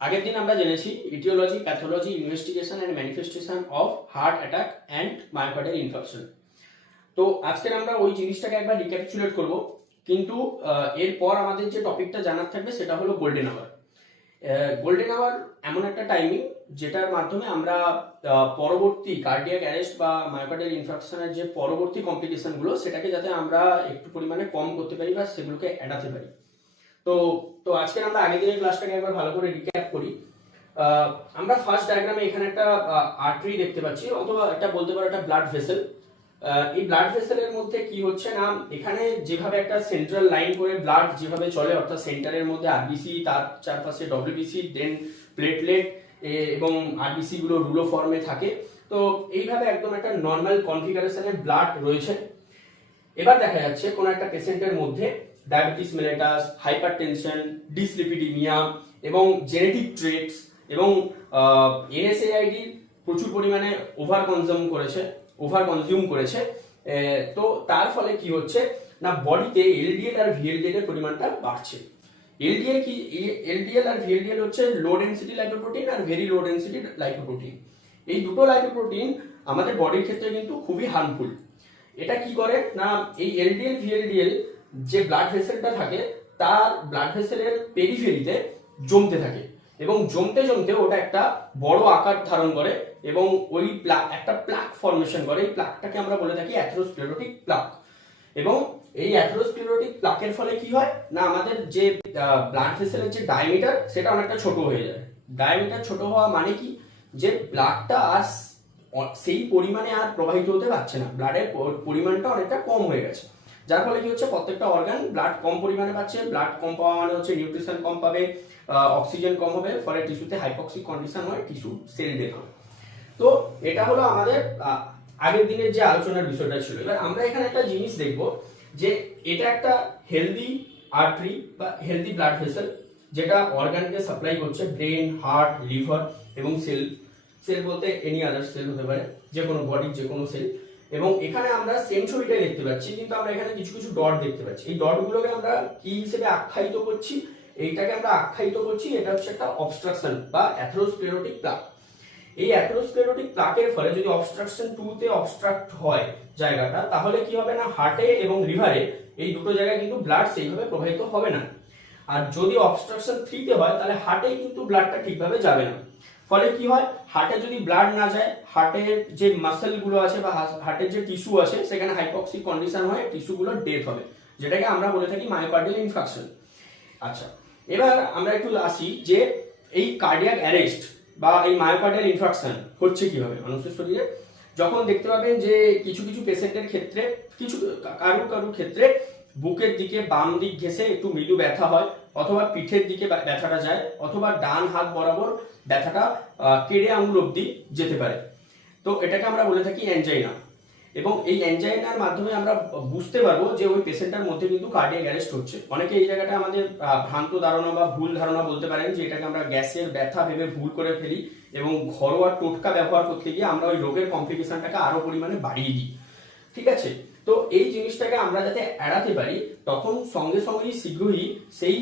আগের দিন আমরা জেনেছি etiology, pathology, investigation and manifestation of heart attack and myocardial infarction. তো আজকের আমরা ওই জিনিসটাকে একবার রিক্যাপিচুলেট করব, কিন্তু এরপর আমাদের যে টপিকটা জানার থাকবে সেটা হলো গোল্ডেন আওয়ার। গোল্ডেন আওয়ার এমন একটা টাইমিং যেটার মাধ্যমে আমরা পরবর্তী কার্ডিয়াক অ্যারেস্ট বা মায়োকার্ডিয়াল ইনফার্কশনের যে পরবর্তী কমপ্লিকেশনগুলো সেটাকে যাতে আমরা একটু পরিমাণে কম করতে পারি বা সেগুলোকে এড়াতে পারি। তো তো আজকে আমরা আগের দিনের ক্লাসটাকে একবার ভালো করে রিক্যাপ করি। আমরা ফার্স্ট ডায়াগ্রামে এখানে একটা আর্টারি দেখতে পাচ্ছি, অথবা একটা বলতে পারো একটা ব্লাড ভেসেল। এই ব্লাড ভেসেলের মধ্যে কি হচ্ছে না, এখানে যেভাবে একটা সেন্ট্রাল লাইন করে ব্লাড যেভাবে চলে, অর্থাৎ সেন্টারের মধ্যে আরবিসি, তার চারপাশে ডব্লিউবিসি, দেন প্লেটলেট এবং আরবিসি গুলো রুলো ফর্মে থাকে। তো এইভাবে একদম একটা নর্মাল কনফিগারেশনে ব্লাড রয়েছে। এবার দেখা যাচ্ছে কোন একটা পেশেন্টের মধ্যে ডায়াবেটিস মেলিটাস, হাইপারটেনশন, ডিসলিপিডিমিয়া এবং জেনেটিক ট্রেটস এবং এনএসএআইডি প্রচুর পরিমাণে ওভার কনজিউম করেছে। তো তার ফলে কি হচ্ছে না, বডিতে এলডিএল আর ভিএলডিএল এর পরিমাণটা বাড়ছে। এলডিএল আর ভিএলডিএল হচ্ছে লো ডেনসিটি লাইপোপ্রোটিন আর ভেরি লো ডেনসিটি লাইপোপ্রোটিন। এই দুটো লাইপোপ্রোটিন আমাদের বডির ক্ষেত্রে কিন্তু খুবই হার্মফুল। এটা কি করে না, এই এলডিএল ভিএলডিএল যে ব্লাড ভেসেলটা থাকে তার ব্লাড ভেসেলের পেরিফেরিতে জমতে থাকে এবং জমতে জমতে ওটা একটা বড় আকার ধারণ করে এবং ওই একটা প্লাক ফর্মেশন করে। এই প্লাকটাকে আমরা বলে থাকি অ্যাথেরোস্ক্লেরোটিক প্লাক। এবং এই অ্যাথেরোস্ক্লেরোটিক প্লাকের ফলে কি হয় না, আমাদের যে ব্লাড ভেসেলের যে ডায়ামিটার সেটা অনেকটা ছোট হয়ে যায়। ডায়ামিটার ছোট হওয়া মানে কি, যে ব্লাডটা আর সেই পরিমাণে আর প্রবাহিত হতে পারছে না, ব্লাডের পরিমাণটা অনেকটা কম হয়ে গেছে। যার ফলে কি হচ্ছে, প্রত্যেকটা অর্গান ব্লাড কম পরিমাণে পাচ্ছে। ব্লাড কম পাওয়া মানে হচ্ছে নিউট্রিশন কম পাবে, অক্সিজেন কম হবে, ফলে টিস্যুতে হাইপক্সিক কন্ডিশন হয়, টিস্যু সেল ডেথ হবে। তো এটা হলো আমাদের আগের দিনের যে আলোচনার বিষয়টা ছিল। এবার আমরা এখানে একটা জিনিস দেখব যে এটা একটা হেলদি আর্টারি বা হেলদি ব্লাড ভেসেল, যেটা অর্গানকে সাপ্লাই করছে, ব্রেন, হার্ট, লিভার এবং সেল বলতে এনি আদার সেল হতে পারে, যে কোনো বডির যে কোনো সেল। এবং এখানে আমরা সেম ছবিটাই দেখতে পাচ্ছি, কিন্তু আমরা এখানে কিছু কিছু ডট দেখতে পাচ্ছি। এই ডটগুলোকে আমরা কি হিসেবে আখ্যায়িত করছি, এইটাকে আমরা আখ্যায়িত করছি, এটা হচ্ছে একটা অবস্ট্রাকশন বা অ্যাথেরোস্ক্লেরোটিক প্লাক। এই অ্যাথেরোস্ক্লেরোটিক প্লাকের ফলে যদি অবস্ট্রাকশন 2 তে অবস্ট্রাক্ট হয় জায়গাটা, তাহলে কি হবে না, হার্টে এবং লিভারে এই দুটো জায়গায় কিন্তু ব্লাড সেইভাবে প্রবাহিত হবে না। আর যদি অবস্ট্রাকশন 3 তে হয়, তাহলে হার্টে কিন্তু ব্লাডটা ঠিকভাবে যাবে না। ফলে কি হয়, হার্টে যদি ব্লাড না যায়, হার্টের যে মাসেল গুলো আছে বা হার্টের যে টিস্যু আছে সেখানে হাইপক্সিক কন্ডিশন হয়, টিস্যুগুলো ডেথ হবে, যেটাকে আমরা বলে থাকি মায়োকার্ডিয়াল ইনফার্কশন। আচ্ছা, এবার আমরা একটু আসি যে এই কার্ডিয়াক অ্যারেস্ট বা এই মায়োকার্ডিয়াল ইনফার্কশন হচ্ছে কিভাবে মানুষের শরীরে। যখন দেখতে পাবেন যে কিছু কিছু পেশেন্টের ক্ষেত্রে, কারুর ক্ষেত্রে বুকের দিকে বাম দিক ঘেঁষে একটু মৃদু ব্যথা হয়, অথবা পিঠের দিকে ব্যথাটা যায়, অথবা ডান হাত বরাবর ব্যথাটা কেড়ে আঙুল অব্দি যেতে পারে। তো এটাকে আমরা বলে থাকি অ্যানজাইনা। এবং এই অ্যানজাইনার মাধ্যমে আমরা বুঝতে পারবো যে ওই পেশেন্টটার মধ্যে কিন্তু কার্ডিয়াক অ্যারেস্ট হচ্ছে। অনেকে এই জায়গাটা আমাদের ভ্রান্ত ধারণা বা ভুল ধারণা বলতে পারেন, যে এটাকে আমরা গ্যাসের ব্যথা ভেবে ভুল করে ফেলি এবং ঘরোয়া টোটকা ব্যবহার করতে গিয়ে আমরা ওই রোগের কমপ্লিকেশনটাকে আরো পরিমাণে বাড়িয়ে দিই। ঠিক আছে, তো এই জিনিসটাকে আমরা যাতে এড়াতে পারি, তখন সঙ্গে সঙ্গেই শীঘ্রই সেই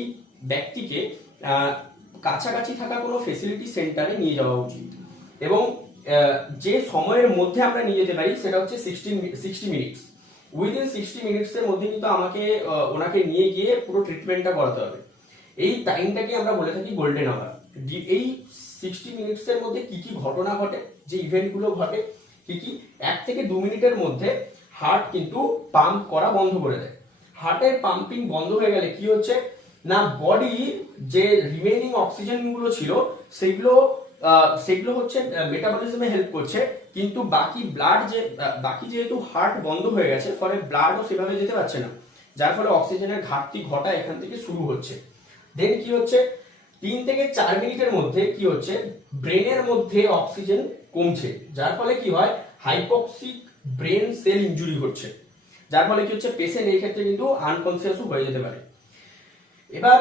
ব্যক্তিকে কাছাকাছি থাকা কোনো ফেসিলিটি সেন্টারে নিয়ে যাওয়া উচিত। এবং যে সময়ের মধ্যে আমরা নিয়ে যেতে পারি সেটা হচ্ছে 60 মিনিটস। উইদিন 60 মিনিটসের মধ্যে কিন্তু আমাকে ওনাকে নিয়ে গিয়ে পুরো ট্রিটমেন্টটা করাতে হবে। এই টাইমটাকে আমরা বলে থাকি গোল্ডেন আওয়ার। এই 60 মিনিটসের মধ্যে কি কি ঘটনা ঘটে, যে ইভেন্টগুলো ঘটে, কি 1 থেকে 2 মিনিটের মধ্যে হার্ট কিন্তু পাম্প করা বন্ধ করে দেয়। হার্টের পাম্পিং বন্ধ হয়ে গেলে কি হচ্ছে না, বডি যে রিমেইনিং অক্সিজেন গুলো ছিল সেগুলো হচ্ছে মেটাবলিজমে হেল্প করছে, কিন্তু বাকি যেহেতু হার্ট বন্ধ হয়ে গেছে, ফলে ব্লাডও সেভাবে যেতে পারছে না, যার ফলে অক্সিজেনের ঘাটতি ঘটা এখান থেকে শুরু হচ্ছে। দেন কি হচ্ছে, 3 থেকে 4 মিনিটের মধ্যে কি হচ্ছে, ব্রেনের মধ্যে অক্সিজেন কমছে, যার ফলে কি হয়, হাইপক্সিক ব্রেন সেল ইনজুরি হচ্ছে, যার ফলে কি হচ্ছে, পেশেন্ট এই ক্ষেত্রে কিন্তু আনকনসিয়াসও হয়ে যেতে পারে। এবার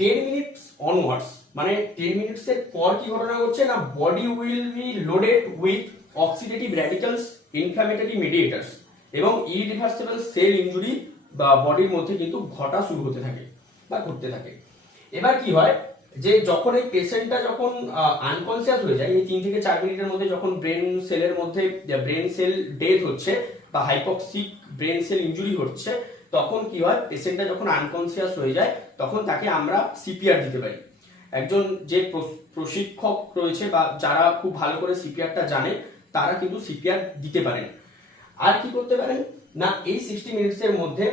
10 মিনিটস অনওয়ার্ডস, মানে 10 মিনিটস এর পর কি ঘটনা ঘটছে না, body will be loaded with oxidative radicals, inflammatory mediators এবং ইরিভার্সিবল সেল ইনজুরি বা বডির মধ্যে কিন্তু ঘটা শুরু হতে থাকে বা ঘটতে থাকে। এবার কি হয়, যে যখন এই পেশেন্টটা যখন আনকনসিয়াস হয়ে যায়, এই 3 থেকে 4 মিনিটের মধ্যে যখন ব্রেন সেলের মধ্যে ব্রেন সেল ডেথ হচ্ছে বা হাইপক্সিক ব্রেন সেল ইনজুরি হচ্ছে, তখন কি হয়, পেশেন্টটা যখন আনকনসিয়াস হয়ে যায় তখন তাকে আমরা সিপিআর দিতে পারি। একজন যে প্রশিক্ষক রয়েছে বা যারা খুব ভালো করে সিপিআরটা জানে তারা কিন্তু সিপিআর দিতে পারেন। আর কি করতে পারেন না, এই 60 মিনিটসের মধ্যে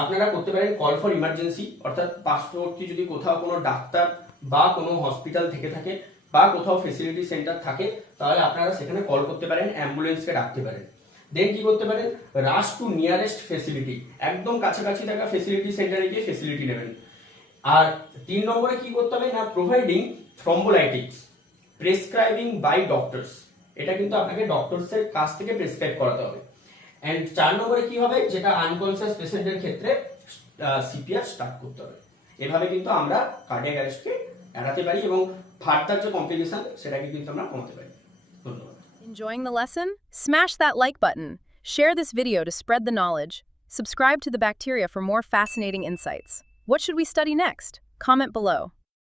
আপনারা করতে পারেন কল ফর ইমার্জেন্সি, অর্থাৎ পার্শ্ববর্তী যদি কোথাও কোনো ডাক্তার বা কোনো হসপিটাল থেকে থাকে বা কোথাও ফেসিলিটি সেন্টার থাকে তাহলে আপনারা সেখানে কল করতে পারেন, অ্যাম্বুলেন্সকে ডাকতে পারেন। দেন কি করতে পারেন, রাশ টু নিয়ারেস্ট ফেসিলিটি, একদম কাছাকাছি থাকা ফেসিলিটি সেন্টারে গিয়ে ফেসিলিটি নেবেন। আর 3 নম্বরে কি করতে হবে না, প্রোভাইডিং থ্রম্বোলাইটিক্স প্রেসক্রাইবিং বাই ডক্টরস, এটা কিন্তু আপনাকে ডক্টরসের কাছ থেকে প্রেসক্রাইব করাতে হবে। এন্ড 4 নম্বরে কি হবে, যেটা আনকনসিয়াস পেশেন্টের ক্ষেত্রে সিপিআর স্টার্ট করতে হবে। এভাবে কিন্তু আমরা কার্ডিয়াক অ্যারেস্টকে এড়াতে পারি এবং ফার্দার যে কমপ্লিকেশন সেটাকে কিন্তু আমরা কমাতে পারি। ধন্যবাদ। Enjoying the lesson? Smash that like button. Share this video to spread the knowledge. Subscribe to the Bacteria for more fascinating insights. What should we study next? Comment below.